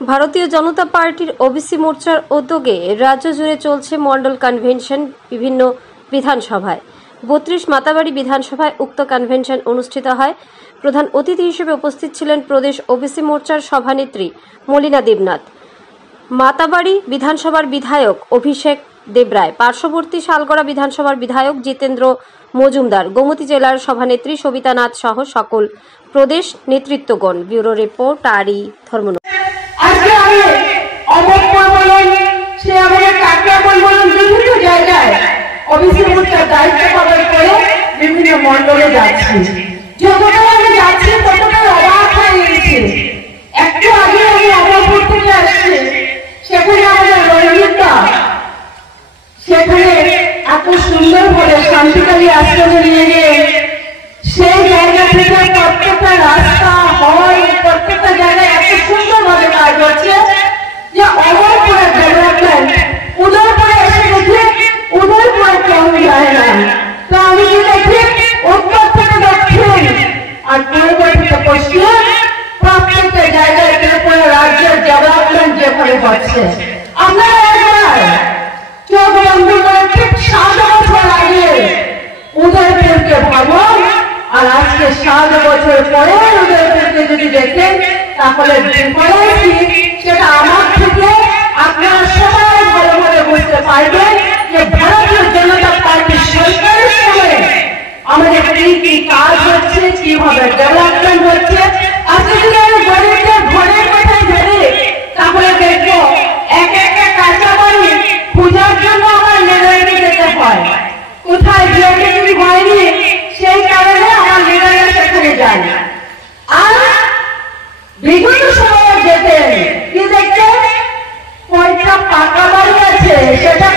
ভারতীয় জনতা পার্টির ওবিসি মোর্চার উদ্যোগে রাজ্য জুড়ে চলছে মন্ডল কনভেনশন। বিভিন্ন বিধানসভায় 32 মাতাবাড়ি বিধানসভায় উক্ত কনভেনশন অনুষ্ঠিত হয়। প্রধান অতিথি হিসেবে উপস্থিত ছিলেন প্রদেশ ওবিসি মোর্চার সভানেত্রী মলিনা দেবনাথ, মাতাবাড়ি বিধানসভার বিধায়ক অভিষেক দেবরায়, পার্শ্ববর্তী শালগড়া বিধানসভার বিধায়ক জিতেন্দ্র মজুমদার, গোমতী জেলার সভানেত্রী সবিতা নাথ সহ সকল প্রদেশ নেতৃত্বগণ। ব্যুরো রিপোর্ট আরই ধর্মনগর। আজকে আমি অমরপুর বলুন, সে আমাদের কাকরাবল বলুন, বিভিন্ন জায়গায় ওবিসি মোর্চার দায়িত্ব পালন করে বিভিন্ন মন্ডলে যাচ্ছি। যতটা আমি যাচ্ছি ততটা অবাক হয়ে গেছি। একটু আগে আমি অমরপুর থেকে আসছি, সেখানে আমাদের রোহিঙ্গা সেখানে এত সুন্দরভাবে শান্তিকালী আশ্রমে নিয়ে গিয়ে সেই জায়গা থেকে প্রত্যেকটা রাস্তা হল, প্রত্যেকটা জায়গায় এত সুন্দরভাবে কাজ হচ্ছে যে অমরপুরের ডেভেলপমেন্ট উদয়পুরে এসে দেখি উদয়পুরে কেউ যায় না। তো আমি দেখি উত্তর থেকে দক্ষিণ আর পূর্ব থেকে পশ্চিম প্রত্যেকটা জায়গায় ত্রিপুরা রাজ্যের ডেভেলপমেন্ট যেভাবে হচ্ছে, আপনারা একবার চোখ বন্ধ করে ঠিক 7 বছর আগে উদয়পুরকে ভাবুন, আর আজকে 7 বছর পরে উদয়পুরকে যদি দেখেন তাহলে সেটা আমার থেকে আপনারা সবাই ভালোভাবে বুঝতে পারবেন যে ভারতীয় জনতা পার্টির সরকারের সময় আমাদের কি কি কাজ হচ্ছে, কিভাবে ডেভেলপমেন্ট হচ্ছে। আজকে যদি আমি গরিবদের ঘরের কথাই ধরি তাহলে দেখবো এক একটা কাঁচা বাড়ি পূজার জন্য আমার মেলাইতে যেতে হয়, কোথায় বিয়ে হয়নি সেই কারণে আমার মেলাইয়া সেখানে যায়। আর বিগত সময়ে যেতেন কি দেখতেন, কয়টা পাকা বাড়ি আছে সেটা